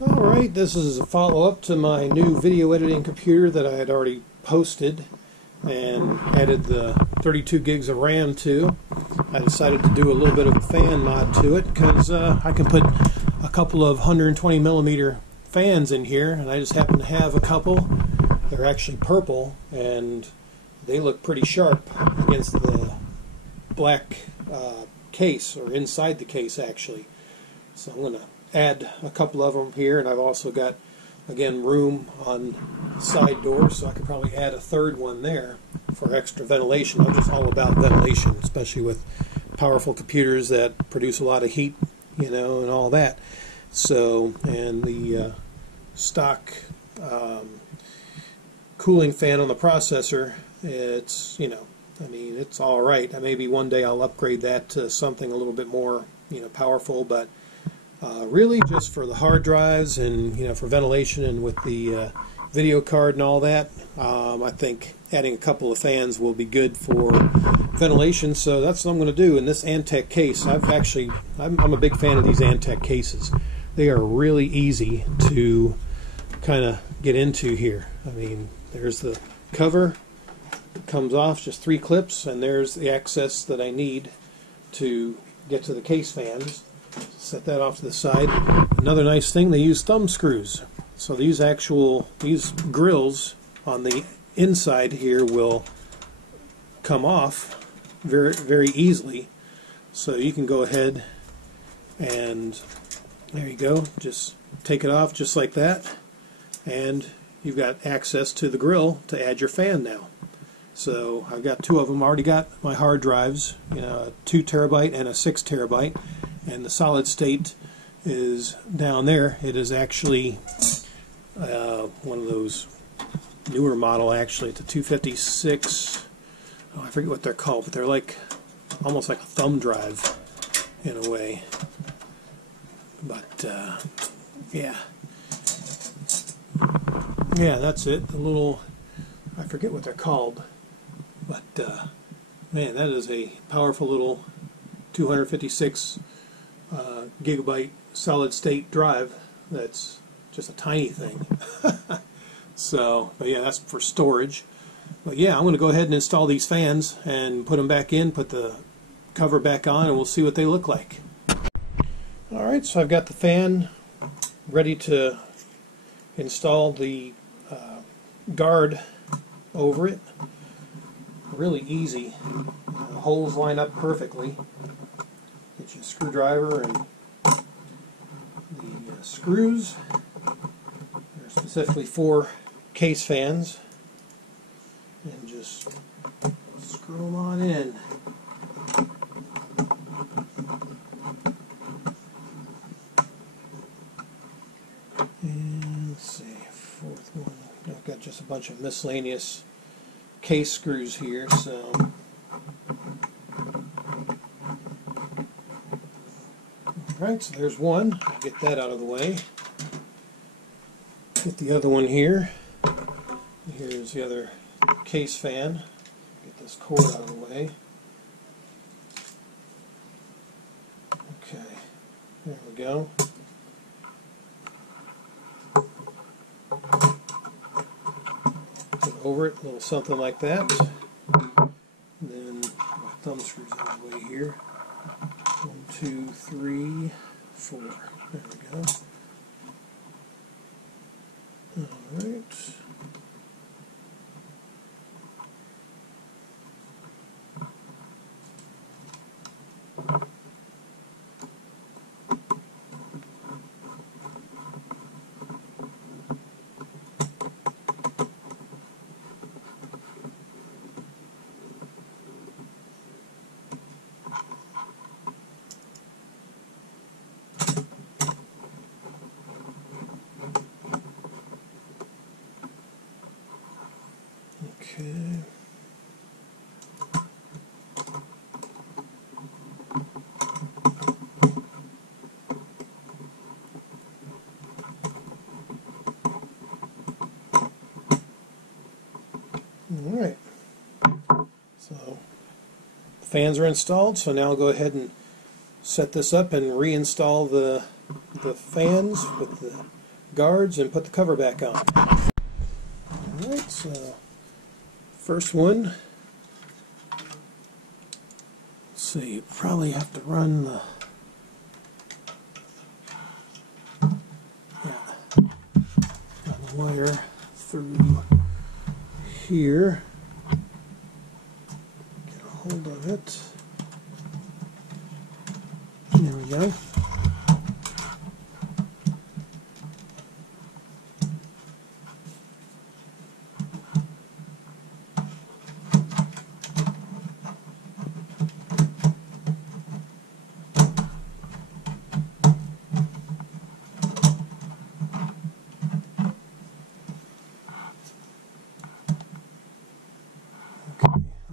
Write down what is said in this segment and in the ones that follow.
Alright, this is a follow-up to my new video editing computer that I had already posted and added the 32 gigs of RAM to. I decided to do a little bit of a fan mod to it because I can put a couple of 120 millimeter fans in here, and I just happen to have a couple. They're actually purple and they look pretty sharp against the black case, or inside the case actually. So I'm going to add a couple of them here, and I've also got, again, room on the side doors, so I could probably add a third one there for extra ventilation. I'm just all about ventilation, especially with powerful computers that produce a lot of heat, you know, and all that. So, and the stock cooling fan on the processor, it's, you know, I mean, it's all right. Maybe one day I'll upgrade that to something a little bit more, you know, powerful, but really just for the hard drives and, you know, for ventilation and with the video card and all that, I think adding a couple of fans will be good for ventilation. So that's what I'm going to do in this Antec case. I'm a big fan of these Antec cases. They are really easy to kind of get into here. I mean, there's the cover, it comes off, just 3 clips, and there's the access that I need to get to the case fans. Set that off to the side. Another nice thing, they use thumb screws. So these grills on the inside here will come off very, very easily. So you can go ahead and there you go, just take it off just like that, and you've got access to the grill to add your fan now. So I've got 2 of them. I already got my hard drives, you know, a 2 terabyte and a 6 terabyte. And the solid state is down there. It is actually one of those newer model, actually. It's a 256. Oh, I forget what they're called, but they're like almost like a thumb drive in a way. But yeah, that's it. The little, I forget what they're called, but man, that is a powerful little 256 gigabyte solid state drive. That's just a tiny thing. So, but yeah, that's for storage. But yeah, I'm going to go ahead and install these fans and put them back in, put the cover back on, and we'll see what they look like. Alright, so I've got the fan ready to install the guard over it. Really easy. Holes line up perfectly. Get your screwdriver and the screws. They're specifically for case fans. And just screw them on in. And let's see, 4th one. I've got just a bunch of miscellaneous case screws here, so alright, so there's one. Get that out of the way. Get the other one here. Here's the other case fan. Get this cord out of the way. Okay, there we go. Put it over it, a little something like that. Then my thumb screws out of the way here. 1, 2, 3, 4. There we go. Alright. Okay. Alright. So fans are installed, so now I'll go ahead and set this up and reinstall the fans with the guards and put the cover back on. Alright, so first one, let's see, you probably have to run the wire through here. Get a hold of it. There we go.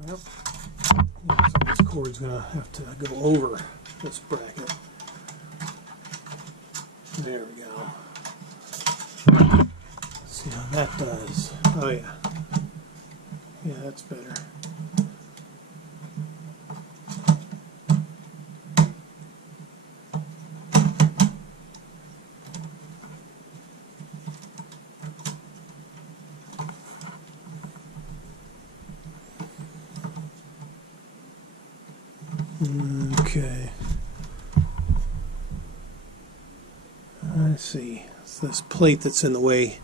Well, so this cord's going to have to go over this bracket. There we go. Let's see how that does. Oh yeah. Yeah, that's better. Okay. I see. It's this plate that's in the way,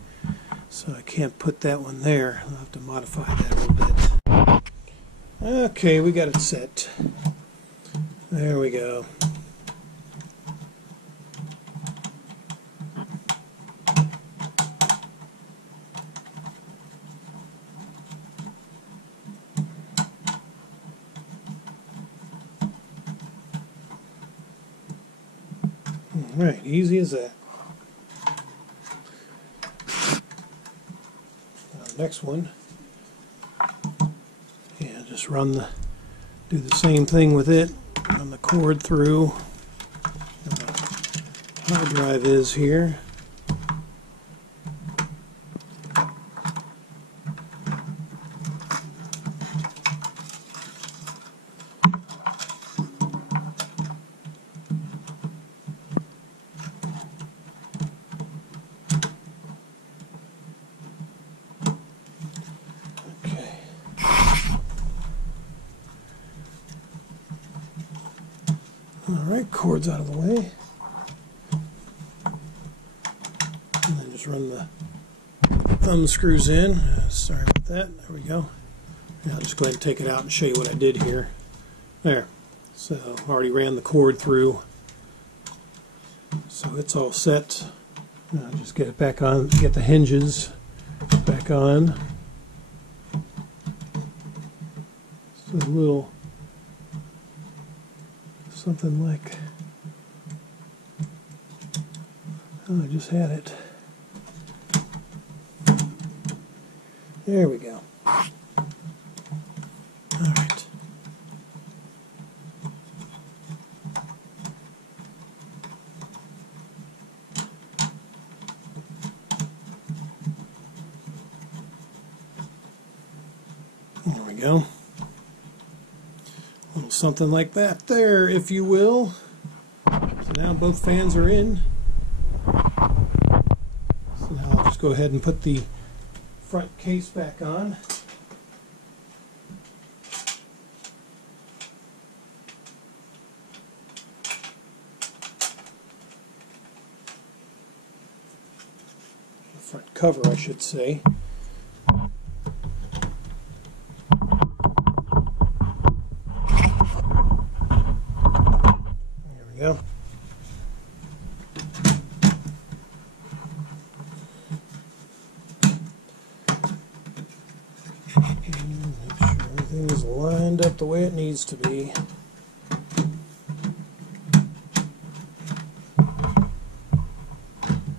so I can't put that one there. I'll have to modify that a little bit. Okay, we got it set. There we go. Alright, easy as that. Next one, yeah, just do the same thing with it, run the cord through where the hard drive is here. Alright, cord's out of the way. And then just run the thumb screws in. Sorry about that. There we go. Yeah, I'll just go ahead and take it out and show you what I did here. There. So I already ran the cord through. So it's all set. Now just get it back on, get the hinges back on. So a little something like, oh, I just had it. There we go. All right. There we go. A little something like that there, if you will. So now both fans are in. So now I'll just go ahead and put the front case back on. The front cover, I should say. Go. Make sure everything is lined up the way it needs to be.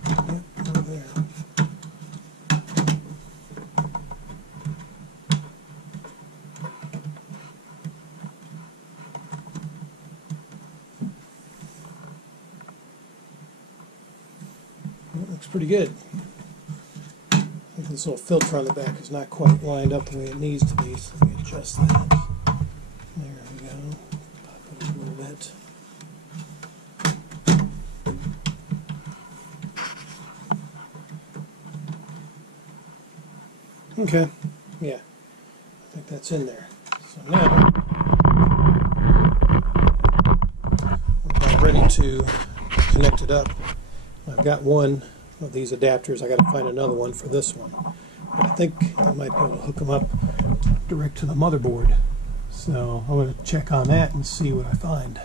Yep, over there. Looks pretty good. I think this little filter on the back is not quite lined up the way it needs to be, so let me adjust that. There we go. Pop it a little bit. Okay, yeah, I think that's in there. So now we're about ready to connect it up. I've got one of these adapters. I got to find another one for this one. But I think I might be able to hook them up direct to the motherboard. So I'm going to check on that and see what I find.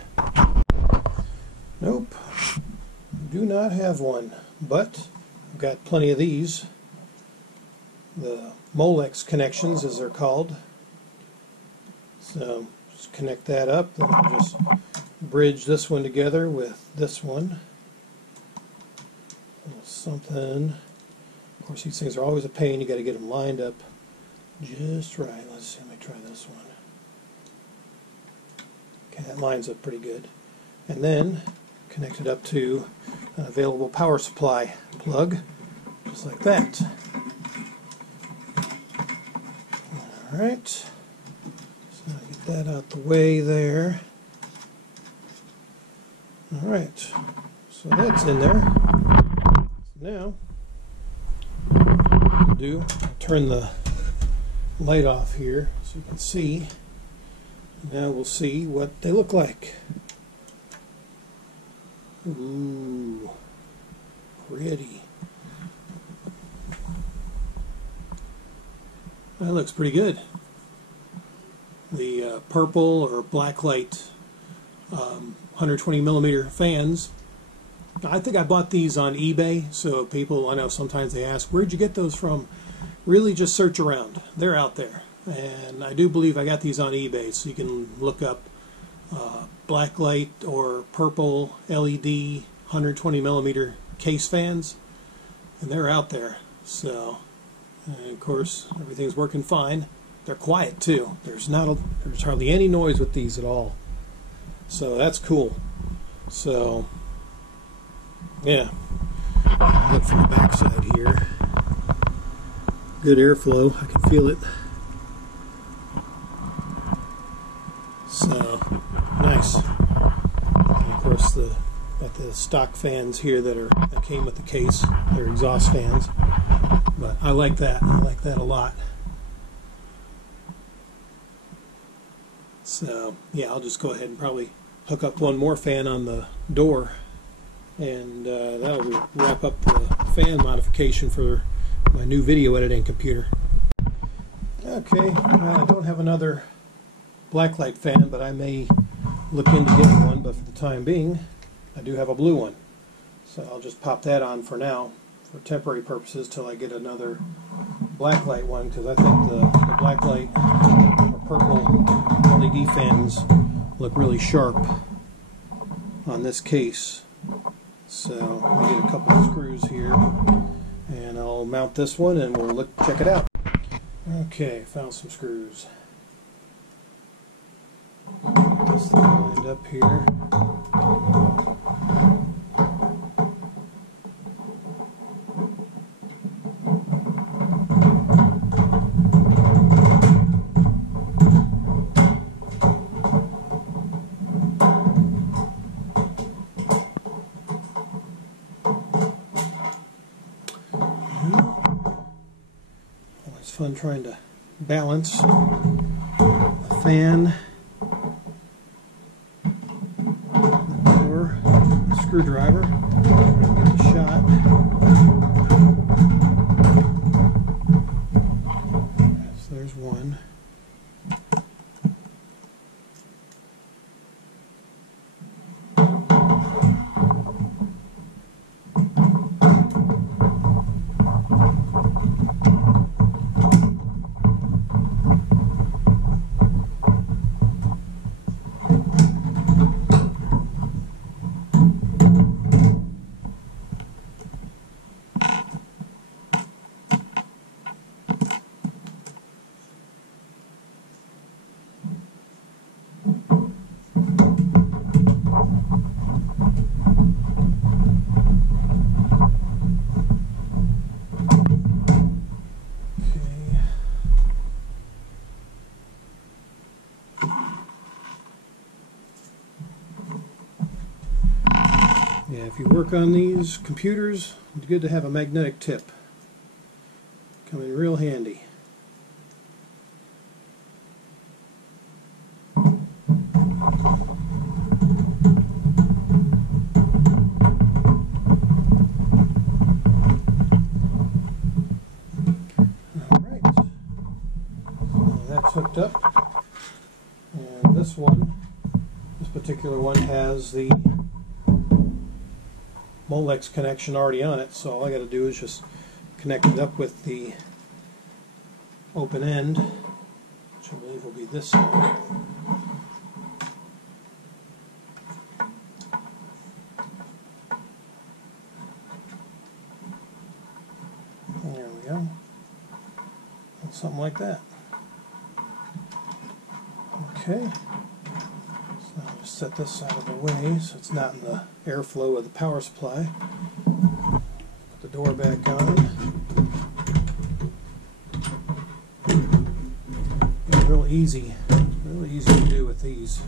Nope, do not have one, but I've got plenty of these. The Molex connections, as they're called. So just connect that up, then I'll just bridge this one together with this one. Something. Of course, these things are always a pain. You got to get them lined up just right. Let's see. Let me try this one. Okay, that lines up pretty good. And then connect it up to an available power supply plug, just like that. All right. So get that out the way there. All right. So that's in there. Now, I'll turn the light off here so you can see. Now we'll see what they look like. Ooh, pretty. That looks pretty good. The purple or black light 120 millimeter fans. I think I bought these on eBay, so people, I know sometimes they ask, where'd you get those from? Really just search around. They're out there. And I do believe I got these on eBay, so you can look up black light or purple LED 120 millimeter case fans, and they're out there. So, and of course, everything's working fine. They're quiet too. There's hardly any noise with these at all. So that's cool. So, yeah. Look from the back side here. Good airflow. I can feel it. So, nice. And of course, got the stock fans here that came with the case. They're exhaust fans. But I like that. I like that a lot. So, yeah, I'll just go ahead and probably hook up one more fan on the door, and that'll wrap up the fan modification for my new video editing computer. Okay, I don't have another blacklight fan, but I may look into getting one, but for the time being I do have a blue one, so I'll just pop that on for now for temporary purposes till I get another blacklight one, because I think the blacklight or purple LED fans look really sharp on this case. So I'll get a couple of screws here and I'll mount this one and we'll check it out. Okay, found some screws. Get this thing lined up here. It's fun trying to balance the fan, the door, the screwdriver. Give it a shot. So there's one. Yeah, if you work on these computers, it's good to have a magnetic tip. Come in real handy. hooked up. And this particular one has the Molex connection already on it, so all I got to do is just connect it up with the open end, which I believe will be this side. There we go. And something like that. Okay. So I'll just set this out of the way so it's not in the airflow of the power supply. Put the door back on. Real easy to do with these.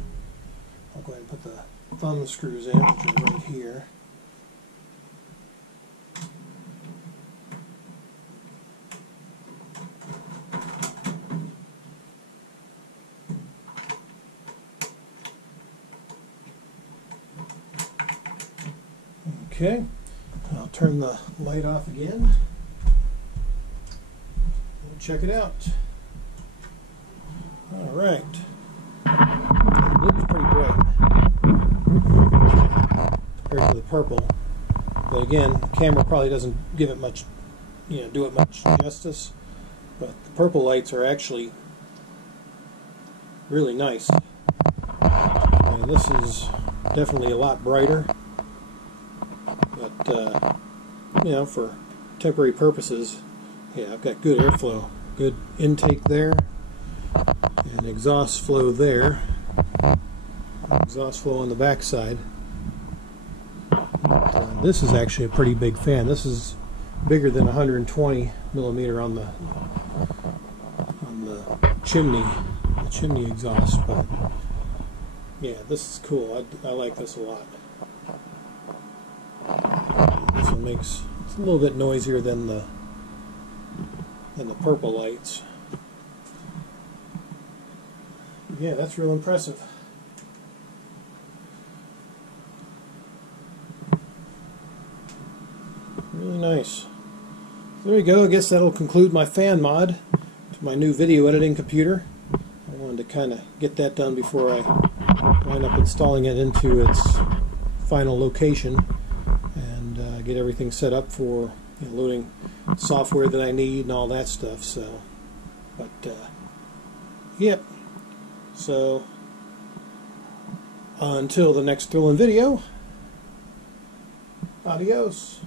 I'll go ahead and put the thumb screws in, which are right here. Okay, I'll turn the light off again and check it out. Alright, the blue's pretty bright compared to the purple, but again, the camera probably doesn't give it much, do it much justice, but the purple lights are actually really nice, and this is definitely a lot brighter. But, for temporary purposes, yeah, I've got good airflow, good intake there, and exhaust flow there, exhaust flow on the back side. This is actually a pretty big fan. This is bigger than 120 millimeter on the chimney exhaust, but yeah, this is cool. I like this a lot. This one it's a little bit noisier than the purple lights. Yeah, that's real impressive. Really nice. There we go. I guess that'll conclude my fan mod to my new video editing computer. I wanted to kind of get that done before I wind up installing it into its final location. Get everything set up for loading software that I need and all that stuff. So, but yep. So until the next thrilling video, adios.